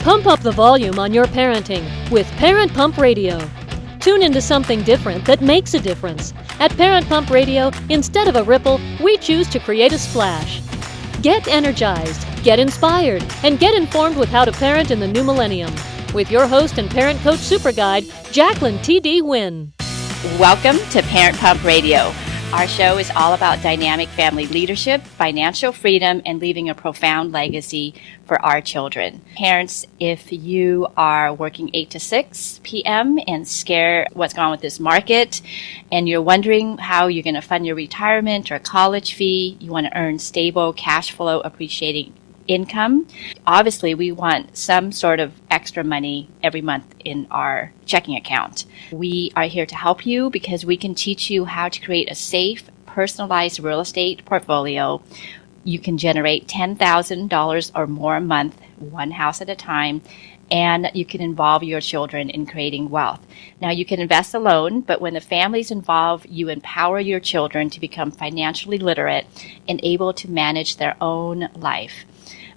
Pump up the volume on your parenting with Parent Pump Radio. Tune into something different that makes a difference. At Parent Pump Radio, instead of a ripple, we choose to create a splash. Get energized, get inspired, and get informed with how to parent in the new millennium. With your host and parent coach super guide, Jacqueline T.D. Huynh. Welcome to Parent Pump Radio. Our show is all about dynamic family leadership, financial freedom, and leaving a profound legacy for our children. Parents, if you are working 8 to 6 p.m. and scared what's going on with this market, and you're wondering how you're going to fund your retirement or college fee, you want to earn stable cash flow appreciating income. Obviously, we want some sort of extra money every month in our checking account. We are here to help you because we can teach you how to create a safe, personalized real estate portfolio. You can generate $10,000 or more a month, one house at a time, and you can involve your children in creating wealth. Now, you can invest alone, but when the family's involved, you empower your children to become financially literate and able to manage their own life.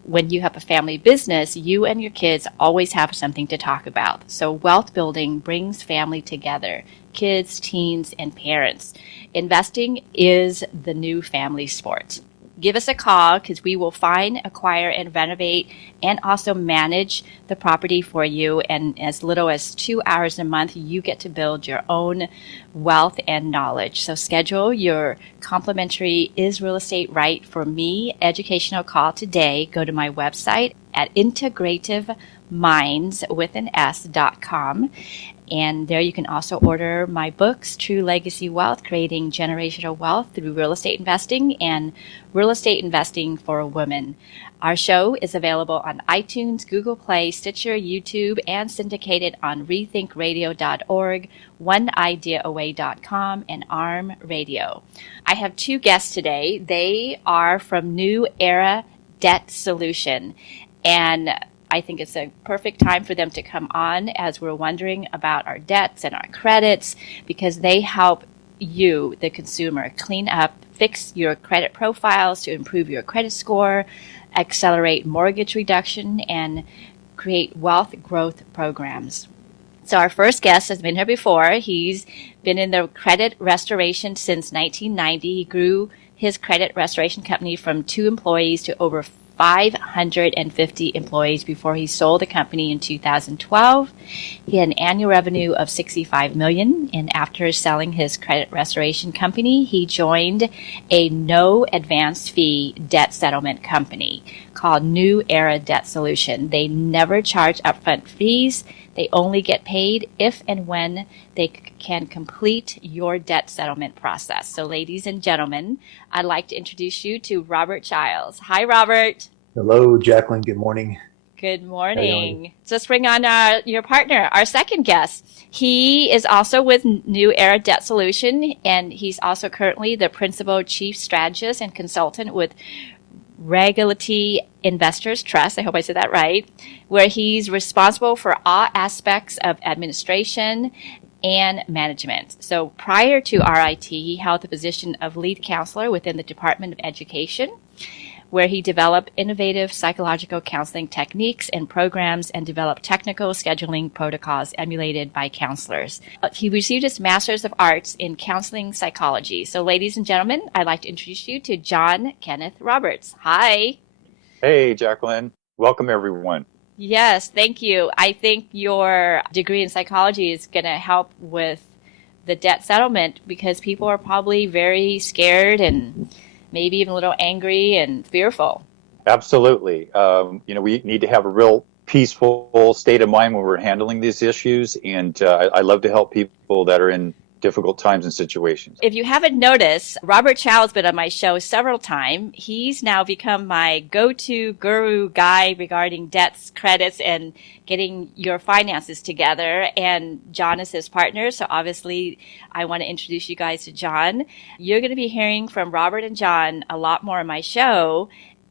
When you have a family business, you and your kids always have something to talk about. So wealth building brings family together, kids, teens, and parents. Investing is the new family sport. Give us a call because we will find, acquire, and renovate and also manage the property for you. And as little as 2 hours a month, you get to build your own wealth and knowledge. So schedule your complimentary Is Real Estate Right for Me educational call today. Go to my website at integrativeminds.com. And there you can also order my books, True Legacy Wealth, Creating Generational Wealth Through Real Estate Investing, and Real Estate Investing for Women. Our show is available on iTunes, Google Play, Stitcher, YouTube, and syndicated on rethinkradio.org, oneideaaway.com, and ARM Radio. I have two guests today. They are from New Era Debt Solution, and I think it's a perfect time for them to come on as we're wondering about our debts and our credits, because they help you, the consumer, clean up, fix your credit profiles to improve your credit score, accelerate mortgage reduction, and create wealth growth programs. So our first guest has been here before. He's been in the credit restoration since 1990. He grew his credit restoration company from 2 employees to over 550 employees before he sold the company in 2012. He had an annual revenue of $65 million, and after selling his credit restoration company, he joined a no advance fee debt settlement company called New Era Debt Solution. They never charge upfront fees. They only get paid if and when they can complete your debt settlement process. So, ladies and gentlemen, I'd like to introduce you to Robert Chows. Hi, Robert. Hello, Jacqueline. Good morning. Good morning. So let's bring on your partner, our second guest. He is also with New Era Debt Solution, and he's also currently the Principal Chief Strategist and Consultant with Regularity Investors Trust, I hope I said that right, where he's responsible for all aspects of administration and management. So prior to RIT, he held the position of lead counselor within the Department of Education, where he developed innovative psychological counseling techniques and programs and developed technical scheduling protocols emulated by counselors. He received his Master's of Arts in Counseling Psychology. So ladies and gentlemen, I'd like to introduce you to John Kenneth Roberts. Hi. Hey, Jacqueline. Welcome, everyone. Yes, thank you. I think your degree in psychology is going to help with the debt settlement because people are probably very scared and maybe even a little angry and fearful. Absolutely. We need to have a real peaceful state of mind when we're handling these issues. And I love to help people that are in difficult times and situations. If you haven't noticed, Robert Chow has been on my show several times. He's now become my go-to guru guy regarding debts, credits, and getting your finances together. And John is his partner. So obviously, I want to introduce you guys to John. You're going to be hearing from Robert and John a lot more on my show.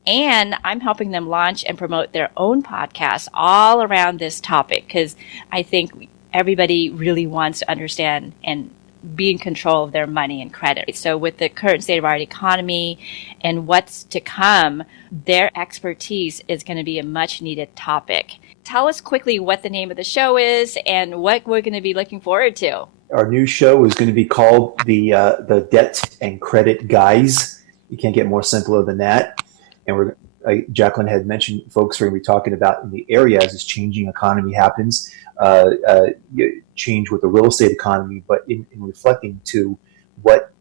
And I'm helping them launch and promote their own podcast all around this topic because I think everybody really wants to understand and be in control of their money and credit. So with the current state of our economy and what's to come, their expertise is going to be a much needed topic. Tell us quickly what the name of the show is and what we're going to be looking forward to. Our new show is going to be called the Debt and Credit Guys. You can't get more simpler than that. And Jacqueline had mentioned folks we're going to be talking about in the area as this changing economy happens, change with the real estate economy, but in reflecting to what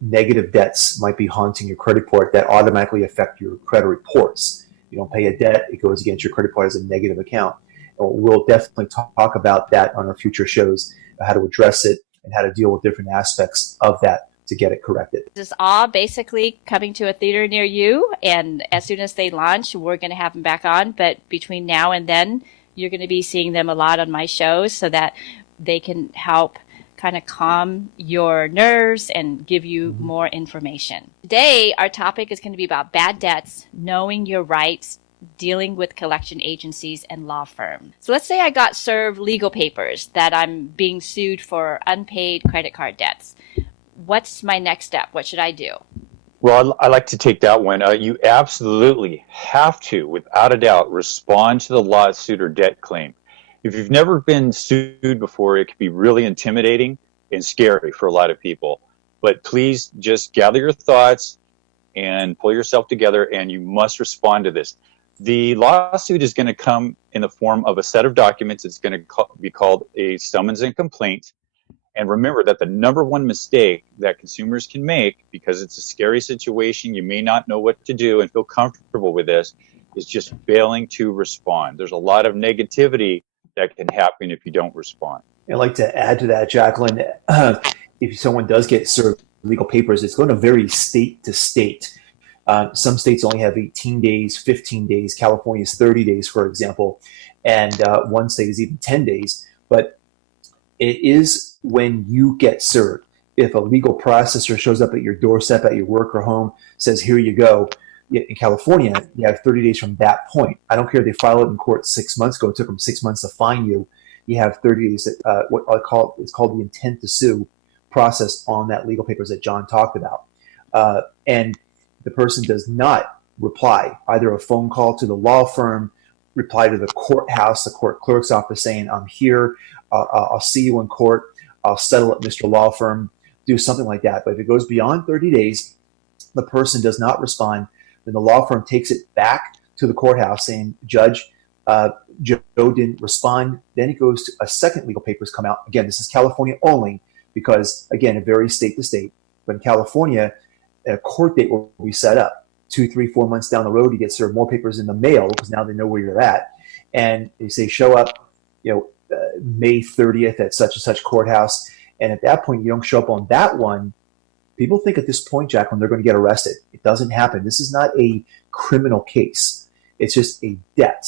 negative debts might be haunting your credit report that automatically affect your credit reports. You don't pay a debt, it goes against your credit report as a negative account. And we'll definitely talk about that on our future shows, how to address it and how to deal with different aspects of that to get it corrected. This is all basically coming to a theater near you, and as soon as they launch, we're going to have them back on. But between now and then, you're going to be seeing them a lot on my shows so that they can help kind of calm your nerves and give you more information. Today, our topic is going to be about bad debts, knowing your rights, dealing with collection agencies and law firms. So let's say I got served legal papers that I'm being sued for unpaid credit card debts. What's my next step? What should I do? Well, I like to take that one. You absolutely have to, without a doubt, respond to the lawsuit or debt claim. If you've never been sued before, it can be really intimidating and scary for a lot of people. But please just gather your thoughts and pull yourself together, and you must respond to this. The lawsuit is going to come in the form of a set of documents. It's going to be called a summons and complaint. And remember that the number one mistake that consumers can make, because it's a scary situation, you may not know what to do and feel comfortable with this, is just failing to respond. There's a lot of negativity that can happen if you don't respond. I'd like to add to that, Jacqueline, if someone does get served legal papers, it's going to vary state to state. Some states only have 18 days, 15 days. California's 30 days, for example. And one state is even 10 days. But it is when you get served. If a legal processor shows up at your doorstep at your work or home, says, here you go. In California, you have 30 days from that point. I don't care if they filed it in court 6 months ago. It took them 6 months to fine you. You have 30 days. What I call it's called the intent to sue process on that legal papers that John talked about. And the person does not reply, either a phone call to the law firm, reply to the courthouse, the court clerk's office saying, I'm here, I'll see you in court, I'll settle at Mr. Law Firm, do something like that. But if it goes beyond 30 days, the person does not respond, then the law firm takes it back to the courthouse saying, Judge, Joe didn't respond. Then it goes to a second legal papers come out. Again, this is California only because, again, it varies state to state. But in California, a court date will be set up. 2, 3, 4 months down the road, you get served more papers in the mail because now they know where you're at. And they say, show up, May 30th at such and such courthouse. And at that point, you don't show up on that one. People think at this point, Jacqueline, they're going to get arrested. It doesn't happen. This is not a criminal case. It's just a debt.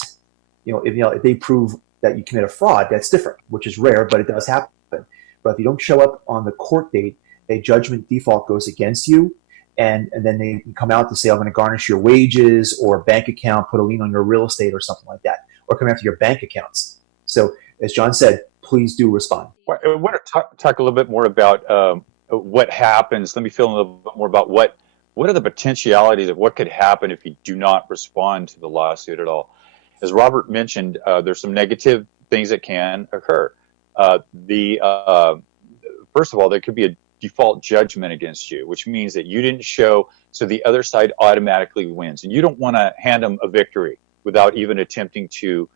If they prove that you commit a fraud, that's different, which is rare, but it does happen. But if you don't show up on the court date, a judgment default goes against you. And then they come out to say, I'm going to garnish your wages or bank account, put a lien on your real estate or something like that, or come after your bank accounts. So as John said, please do respond. I want to talk a little bit more about what happens. Let me feel a little bit more about what are the potentialities of what could happen if you do not respond to the lawsuit at all. As Robert mentioned, there's some negative things that can occur. First of all, there could be a default judgment against you, which means that you didn't show, so the other side automatically wins. And you don't want to hand them a victory without even attempting to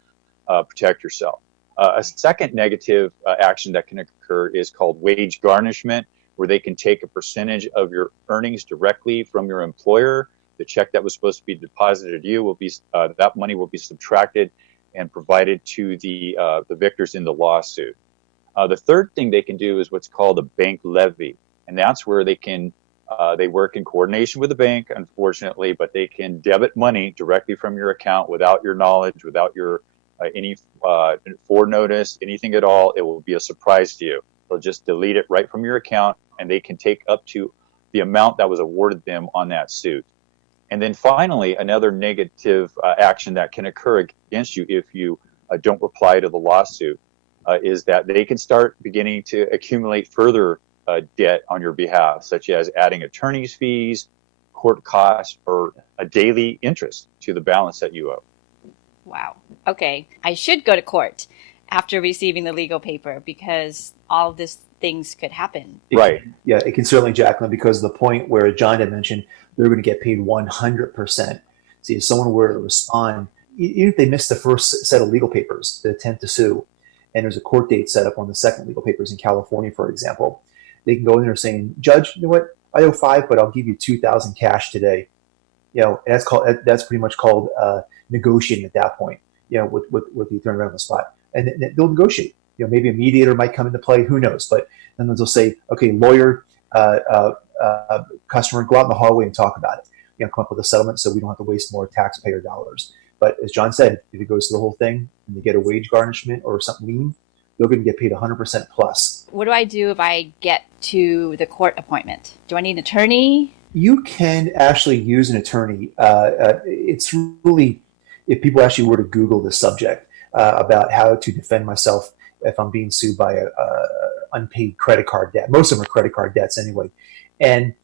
protect yourself. A second negative action that can occur is called wage garnishment, where they can take a percentage of your earnings directly from your employer. The check that was supposed to be deposited to you will be that money will be subtracted and provided to the victors in the lawsuit. The third thing they can do is what's called a bank levy, and that's where they can they work in coordination with the bank, unfortunately, but they can debit money directly from your account without your knowledge, without your any forenotice, anything at all. It will be a surprise to you. They'll just delete it right from your account, and they can take up to the amount that was awarded them on that suit. And then finally, another negative action that can occur against you if you don't reply to the lawsuit is that they can start beginning to accumulate further debt on your behalf, such as adding attorney's fees, court costs, or a daily interest to the balance that you owe. Wow. Okay. I should go to court after receiving the legal paper because all of these things could happen. Right. It can certainly, Jacqueline, because the point where John had mentioned they're going to get paid 100%. See, if someone were to respond, even if they missed the first set of legal papers, the intent to sue, and there's a court date set up on the second legal papers in California, for example, they can go in there saying, Judge, you know what? I owe $5, but I'll give you $2,000 cash today. And that's pretty much called negotiating at that point. With the attorney right on the spot, and they'll negotiate. Maybe a mediator might come into play. Who knows? But then they'll say, okay, lawyer, customer, go out in the hallway and talk about it. Come up with a settlement so we don't have to waste more taxpayer dollars. But as John said, if it goes to the whole thing and they get a wage garnishment or something lien, they're going to get paid 100% plus. What do I do if I get to the court appointment? Do I need an attorney? You can actually use an attorney. It's really, if people actually were to Google the subject about how to defend myself if I'm being sued by a unpaid credit card debt. Most of them are credit card debts anyway. And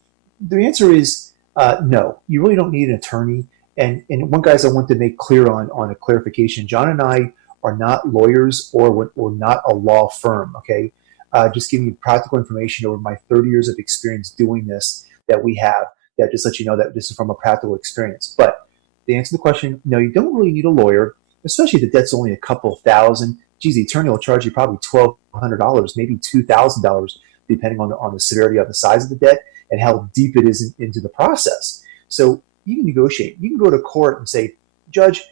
the answer is no, you really don't need an attorney. And one, guys, I want to make clear on a clarification. John and I are not lawyers or not a law firm, okay? Just giving you practical information over my 30 years of experience doing this that we have, that just let you know that this is from a practical experience. But to answer the question, no, you don't really need a lawyer, especially if the debt's only a couple thousand. Geez, the attorney will charge you probably $1,200, maybe $2,000, depending on the severity of the size of the debt and how deep it is into the process. So you can negotiate. You can go to court and say, Judge,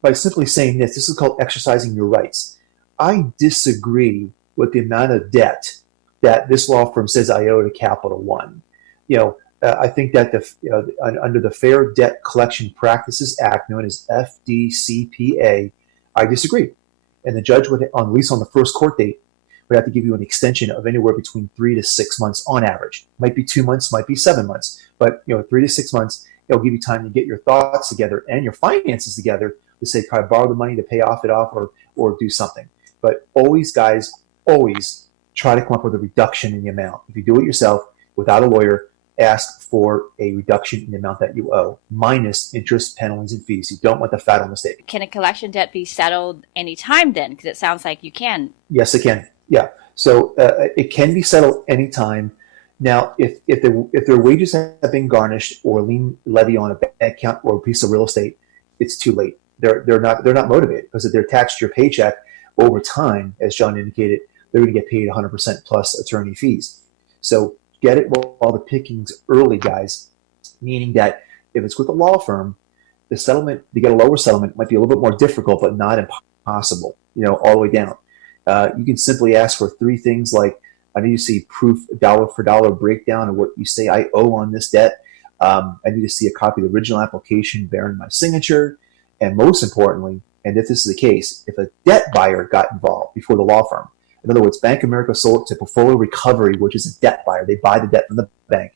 by simply saying this is called exercising your rights. I disagree with the amount of debt that this law firm says I owe to Capital One. I think that under the Fair Debt Collection Practices Act, known as FDCPA, I disagree. And the judge would, at least on the first court date, would have to give you an extension of anywhere between 3 to 6 months on average. Might be 2 months, might be 7 months, but 3 to 6 months, it'll give you time to get your thoughts together and your finances together to say, try to borrow the money to pay off or do something. But always, guys, always try to come up with a reduction in the amount. If you do it yourself without a lawyer, ask for a reduction in the amount that you owe, minus interest, penalties, and fees. You don't want the fat on the steak. Can a collection debt be settled anytime then? Because it sounds like you can. Yes, it can. Yeah. So it can be settled anytime. Now, if their wages have been garnished or lien levy on a bank account or a piece of real estate, it's too late. They're not motivated because if they're taxed your paycheck over time, as John indicated, they're going to get paid 100% plus attorney fees. So get it while the pickings early, guys, meaning that if it's with a law firm, the settlement, to get a lower settlement might be a little bit more difficult, but not impossible, all the way down. You can simply ask for 3 things like, I need to see proof, dollar for dollar breakdown of what you say I owe on this debt. I need to see a copy of the original application bearing my signature. And most importantly, and if this is the case, if a debt buyer got involved before the law firm, in other words, Bank of America sold it to Portfolio Recovery, which is a debt buyer. They buy the debt from the bank,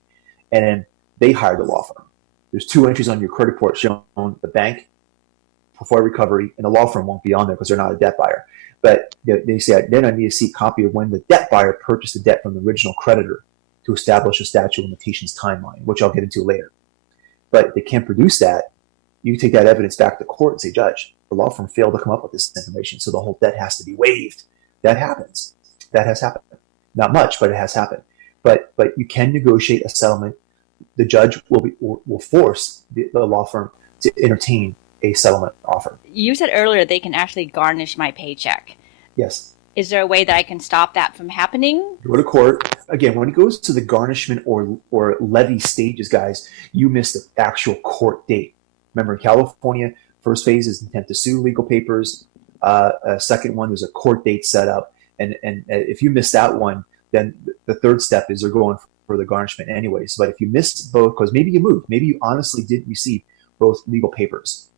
and then they hire the law firm. There's 2 entries on your credit report showing the bank, Portfolio Recovery, and the law firm won't be on there because they're not a debt buyer. But they say, then I need to see a copy of when the debt buyer purchased the debt from the original creditor to establish a statute of limitations timeline, which I'll get into later. But if they can't produce that, you can take that evidence back to court and say, Judge, the law firm failed to come up with this information, so the whole debt has to be waived. That happens. That has happened. Not much, but it has happened. But you can negotiate a settlement. The judge will force the law firm to entertain a settlement offer. You said earlier they can actually garnish my paycheck. Yes. Is there a way that I can stop that from happening? Go to court. Again, when it goes to the garnishment or levy stages, guys, you missed the actual court date. Remember, in California, first phase is intent to sue, legal papers. Second one, there's a court date set up. And if you miss that one, then the third step is they're going for the garnishment anyways. But if you missed both, because maybe you moved, maybe you honestly didn't receive both legal papers.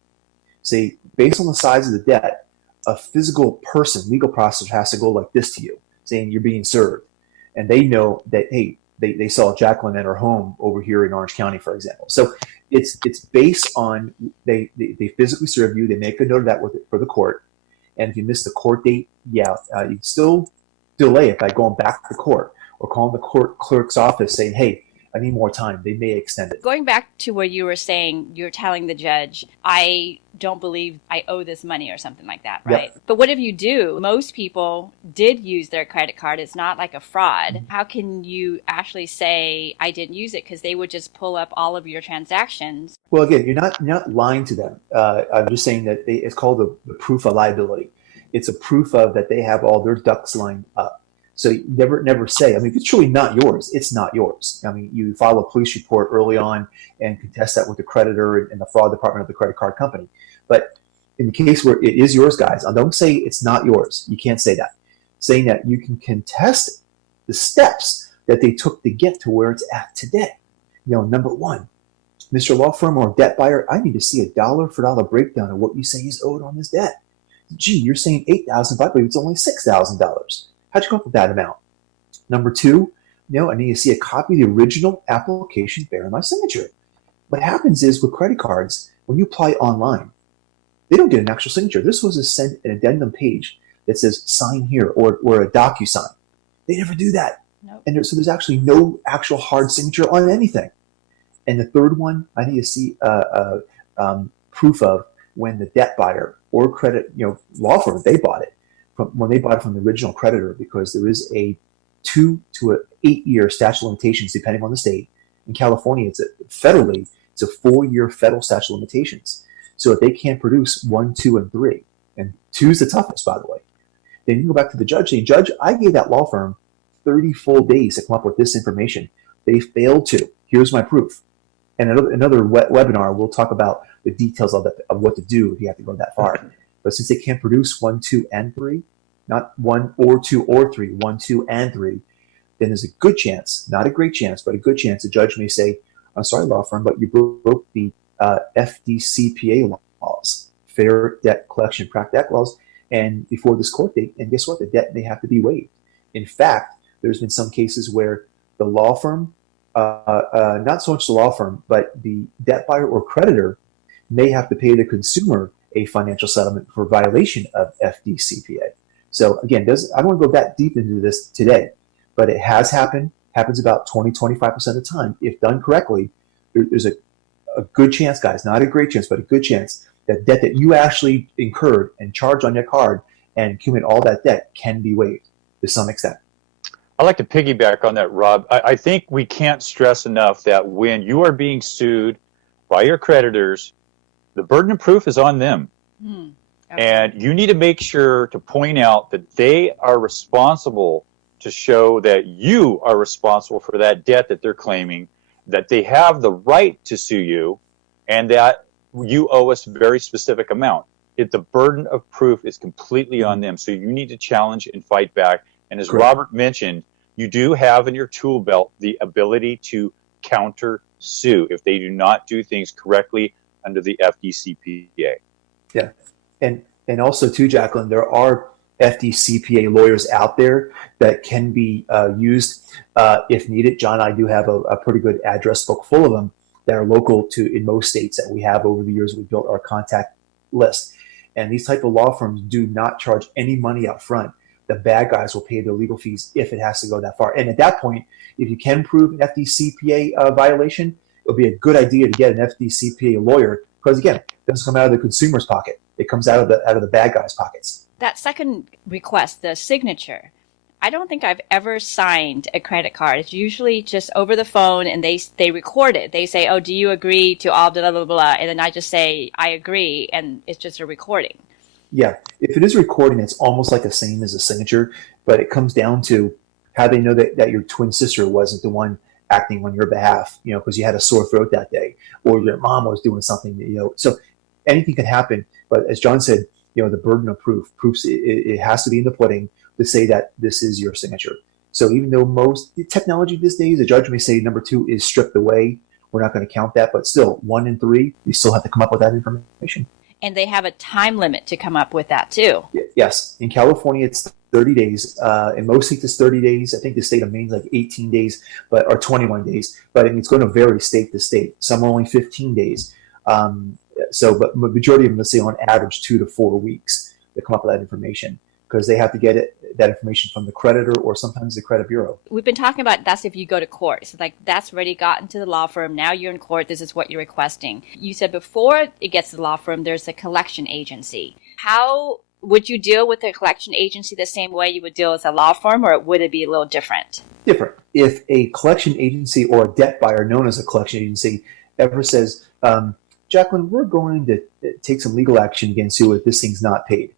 Say, based on the size of the debt, a physical person, legal processor, has to go like this to you, saying you're being served. And they know that, hey, they saw Jacqueline at her home over here in Orange County, for example. So it's based on they physically serve you. They make a note of that for the court. And if you miss the court date, you can still delay it by going back to court. or calling the court clerk's office saying, hey, I need more time. They may extend it. Going back to where you were saying, you're telling the judge, I don't believe I owe this money or something like that, right? Yep. But what if you do? Most people did use their credit card. It's not like a fraud. Mm-hmm. How can you actually say, I didn't use it? Because they would just pull up all of your transactions. Well, again, you're not lying to them. I'm just saying that it's called the proof of liability. It's a proof of that they have all their ducks lined up. So you never say, I mean, if it's truly not yours, it's not yours. I mean, you file a police report early on and contest that with the creditor and the fraud department of the credit card company. But in the case where it is yours, guys, don't say it's not yours. You can't say that. Saying that you can contest the steps that they took to get to where it's at today. Number one, Mr. Law Firm or debt buyer, I need to see a dollar for dollar breakdown of what you say is owed on this debt. Gee, you're saying $8,000, but I believe it's only $6,000. How'd you come up with that amount? Number two, I need to see a copy of the original application bearing my signature. What happens is with credit cards, when you apply online, they don't get an actual signature. They're supposed to send an addendum page that says sign here or a DocuSign. They never do that. Nope. And so there's actually no actual hard signature on anything. And the third one, I need to see proof of when the debt buyer or credit, law firm, they bought it. When they bought it from the original creditor, because there is a 2 to an 8 year statute of limitations depending on the state. In California, it's a 4-year federal statute of limitations. So if they can't produce 1, 2, and 3, and 2 is the toughest, by the way, then you go back to the judge saying, Judge, I gave that law firm 30 full days to come up with this information. They failed to. Here's my proof. And another webinar, we'll talk about the details of what to do if you have to go that far. But since they can't produce 1, 2, and 3, not 1 or 2 or 3, 1, 2, and 3, then there's a good chance, not a great chance, but a good chance the judge may say, I'm sorry, law firm, but you broke the FDCPA laws, Fair Debt Collection Practice Act laws, and before this court date, and guess what? The debt may have to be waived. In fact, there's been some cases where the law firm, not so much the law firm, but the debt buyer or creditor may have to pay the consumer a financial settlement for violation of FDCPA. So again, I don't want to go that deep into this today, but it has happened, happens about 20-25% of the time. If done correctly, there's a good chance, guys, not a great chance, but a good chance that debt that you actually incurred and charged on your card and accumulate all that debt can be waived to some extent. I'd like to piggyback on that, Rob. I think we can't stress enough that when you are being sued by your creditors, the burden of proof is on them. Okay. And you need to make sure to point out that they are responsible to show that you are responsible for that debt that they're claiming, that they have the right to sue you, and that you owe us a very specific amount. The burden of proof is completely on them. So you need to challenge and fight back. And as Robert mentioned, you do have in your tool belt the ability to counter sue if they do not do things correctly under the FDCPA. Yeah. And also too, Jacqueline, there are FDCPA lawyers out there that can be used if needed. John and I do have a pretty good address book full of them that are local to in most states that we have over the years. We built our contact list. And these type of law firms do not charge any money up front. The bad guys will pay their legal fees if it has to go that far. And at that point, if you can prove an FDCPA violation, it'll be a good idea to get an FDCPA lawyer because, again, it doesn't come out of the consumer's pocket. It comes out of the bad guys' pockets. That second request, the signature, I don't think I've ever signed a credit card. It's usually just over the phone and they record it. They say, oh, do you agree to all blah, blah, blah, and then I just say, I agree, and it's just a recording. Yeah, if it is recording, it's almost like the same as a signature, but it comes down to how they know that your twin sister wasn't the one acting on your behalf, because you had a sore throat that day, or your mom was doing something, so anything can happen. But as John said, the burden of proofs, it has to be in the pudding to say that this is your signature. So even though most technology these days, the judge may say number 2 is stripped away, we're not going to count that, but still 1 and 3, you still have to come up with that information. And they have a time limit to come up with that too. Yes. In California, it's 30 days. In most states, it's 30 days. I think the state of Maine is like 18 days, or 21 days. But it's going to vary state to state. Some are only 15 days. But majority of them, let's say on average, 2 to 4 weeks to come up with that information. because they have to get that information from the creditor or sometimes the credit bureau. We've been talking about that's if you go to court. So like that's already gotten to the law firm. Now you're in court. This is what you're requesting. You said before it gets to the law firm, there's a collection agency. How would you deal with a collection agency the same way you would deal with a law firm, or would it be a little different? Different. If a collection agency or a debt buyer known as a collection agency ever says, Jacqueline, we're going to take some legal action against you if this thing's not paid.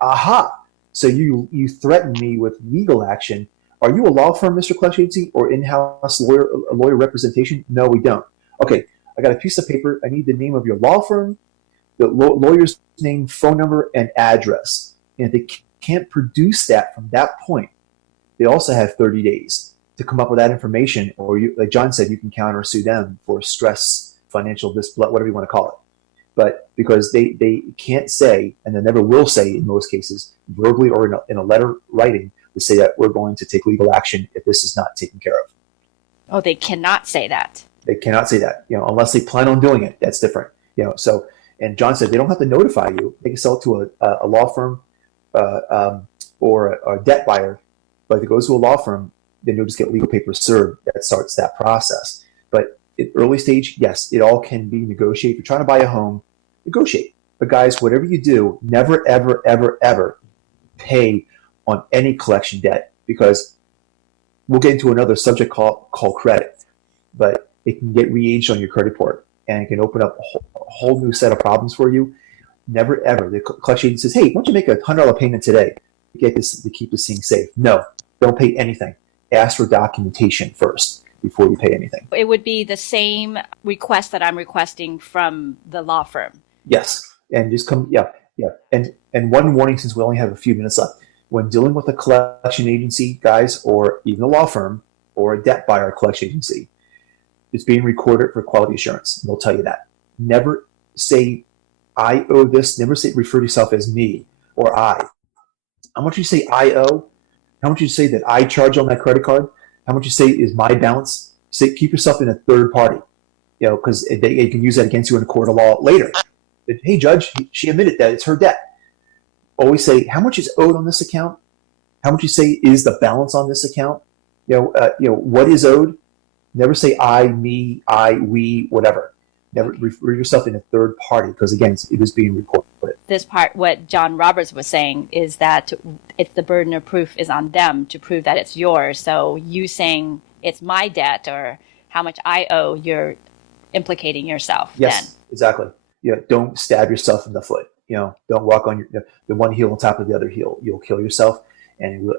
Aha! So you threaten me with legal action. Are you a law firm, Mr. Collection Agency, or in-house lawyer representation? No, we don't. Okay, I got a piece of paper. I need the name of your law firm, the lawyer's name, phone number, and address. And if they can't produce that from that point, they also have 30 days to come up with that information. Or like John said, you can countersue them for stress, financial discipline, whatever you want to call it. But because they can't say, and they never will say in most cases, verbally or in a letter writing, to say that we're going to take legal action if this is not taken care of. Oh, they cannot say that. They cannot say that, unless they plan on doing it. That's different, So, and John said they don't have to notify you. They can sell it to a law firm or a debt buyer. But if it goes to a law firm, then you'll just get legal papers served. That starts that process. But at early stage, yes, it all can be negotiated. If you're trying to buy a home, negotiate. But guys, whatever you do, never, ever, ever, ever pay on any collection debt, because we'll get into another subject called credit. But it can get re-aged on your credit report, and it can open up a whole new set of problems for you. Never, ever. The collection agency says, hey, why don't you make a $100 payment today to keep this thing safe? No, don't pay anything. Ask for documentation first before you pay anything. It would be the same request that I'm requesting from the law firm. Yes. And just come, yeah. And one warning, since we only have a few minutes left. When dealing with a collection agency, guys, or even a law firm or a debt buyer collection agency, it's being recorded for quality assurance. They'll tell you that. Never say, I owe this. Never refer to yourself as me or I. How much you say I owe? How much you say that I charge on that credit card? How much you say is my balance? Say, keep yourself in a third party, because they can use that against you in a court of law later. Hey, judge, she admitted that it's her debt. Always say, how much is owed on this account? How much you say is the balance on this account? What is owed? Never say I, me, I, we, whatever. Never refer yourself in a third party, because again, it is being recorded. This part, what John Roberts was saying, is that it's the burden of proof is on them to prove that it's yours. So you saying it's my debt or how much I owe, you're implicating yourself. Yes, then. Exactly. Don't stab yourself in the foot. Don't walk on the one heel on top of the other heel. You'll kill yourself. And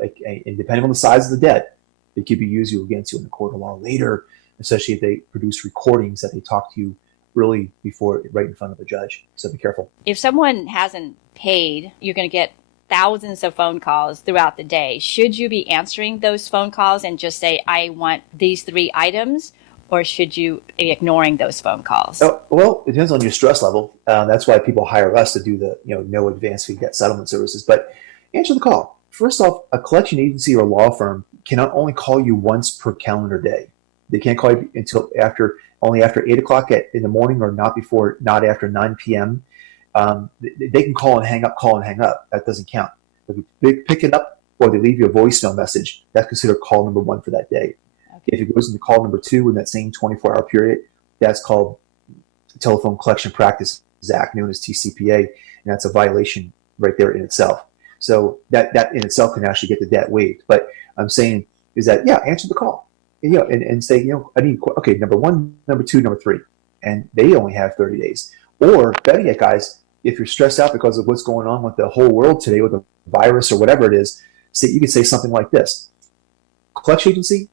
depending on the size of the debt, it could be used against you in the court of law later, especially if they produce recordings that they talk to you really before, right in front of the judge. So be careful. If someone hasn't paid, you're going to get thousands of phone calls throughout the day. Should you be answering those phone calls and just say, I want these 3 items? Or should you be ignoring those phone calls? Well, it depends on your stress level. That's why people hire us to do the no advance fee debt settlement services. But answer the call. First off, a collection agency or law firm cannot only call you once per calendar day. They can't call you until only after 8 o'clock in the morning, or not after 9 p.m. They can call and hang up. That doesn't count. If they pick it up or they leave you a voicemail message, that's considered call number 1 for that day. Okay. If it goes into call number 2 in that same 24-hour period, that's called Telephone Collection Practices Act, known as TCPA, and that's a violation right there in itself. So that in itself can actually get the debt waived. But I'm saying is that, answer the call. And say, I need, okay, number 1, number 2, number 3. And they only have 30 days. Or better yet, guys, if you're stressed out because of what's going on with the whole world today with the virus or whatever it is, you can say something like this. Collection agency,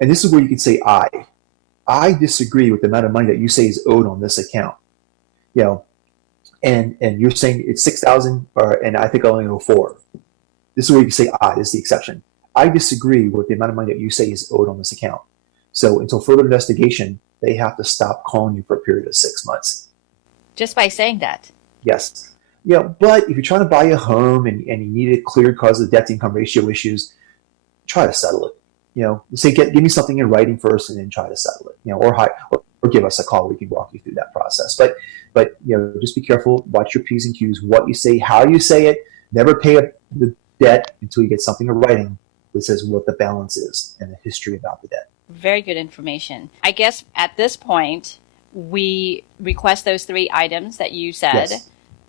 and this is where you can say I disagree with the amount of money that you say is owed on this account. And you're saying it's $6,000, and I think I only owe $4,000. This is where you can say this is the exception. I disagree with the amount of money that you say is owed on this account. So until further investigation, they have to stop calling you for a period of 6 months. Just by saying that? Yes. But if you're trying to buy a home and you need it cleared because of debt-to-income ratio issues, try to settle it. Say, give me something in writing first and then try to settle it, or give us a call. We can walk you through that process. But just be careful. Watch your P's and Q's, what you say, how you say it. Never pay the debt until you get something in writing that says what the balance is and the history about the debt. Very good information. I guess at this point, we request those 3 items that you said.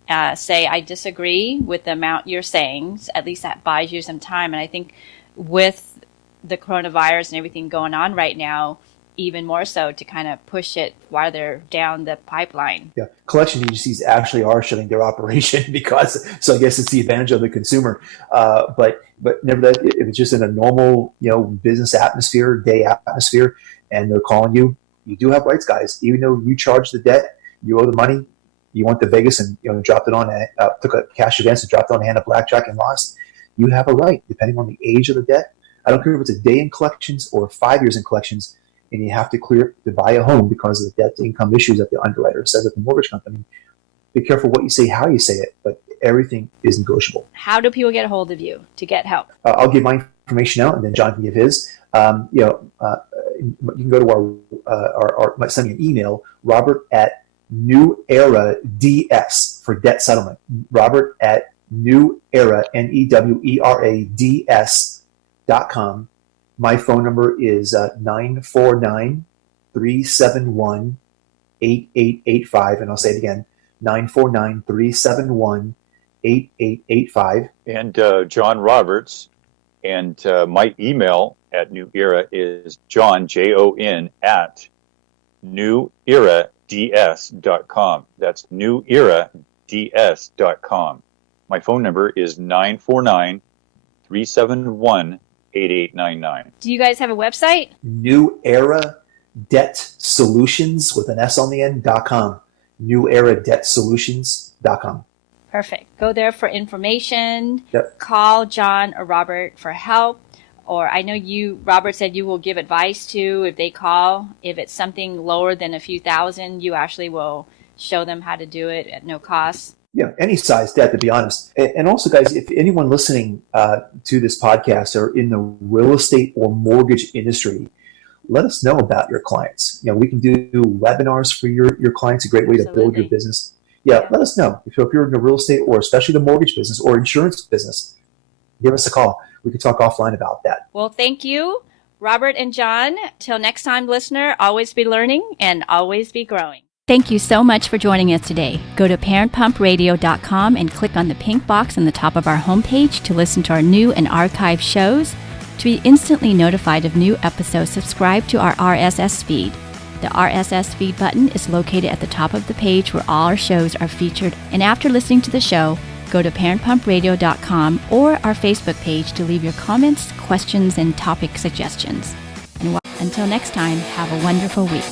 Yes. Say, I disagree with the amount you're saying. At least that buys you some time. And I think with the coronavirus and everything going on right now, even more so to kind of push it farther down the pipeline. Yeah, collection agencies actually are shutting their operation because, so I guess it's the advantage of the consumer. But nevertheless, if it's just in a normal, business atmosphere, day atmosphere, and they're calling you, you do have rights, guys. Even though you charge the debt, you owe the money, you went to Vegas and dropped it on, took a cash advance and dropped it on a hand of blackjack and lost. You have a right, depending on the age of the debt. I don't care if it's a day in collections or 5 years in collections, and you have to clear to buy a home because of the debt to income issues that the underwriter says at the mortgage company. Be careful what you say, how you say it, but everything is negotiable. How do people get a hold of you to get help? I'll give my information out, and then John can give his. You can go to our send me an email, Robert at New Era DS for debt settlement. Robert at New Era NEWERADS.com. My phone number is 949-371-8885, and I'll say it again, 949-371-8885. And John Roberts, and my email at New Era is John, Jon, at newerads.com. That's newerads.com. My phone number is 949-371-8899. Do you guys have a website? New Era Debt Solutions with an S on the end.com. NewEraDebtSolutions.com. Perfect. Go there for information. Yep. Call John or Robert for help. Or I know Robert said you will give advice to if they call. If it's something lower than a few thousand, you actually will show them how to do it at no cost. Yeah, any size debt, to be honest. And also, guys, if anyone listening to this podcast are in the real estate or mortgage industry, let us know about your clients. We can do webinars for your clients, a great way to build your business. Yeah, let us know. If you're in the real estate or especially the mortgage business or insurance business, give us a call. We can talk offline about that. Well, thank you, Robert and John. Till next time, listener, always be learning and always be growing. Thank you so much for joining us today. Go to parentpumpradio.com and click on the pink box on the top of our homepage to listen to our new and archived shows. To be instantly notified of new episodes, subscribe to our RSS feed. The RSS feed button is located at the top of the page where all our shows are featured. And after listening to the show, go to parentpumpradio.com or our Facebook page to leave your comments, questions, and topic suggestions. And until next time, have a wonderful week.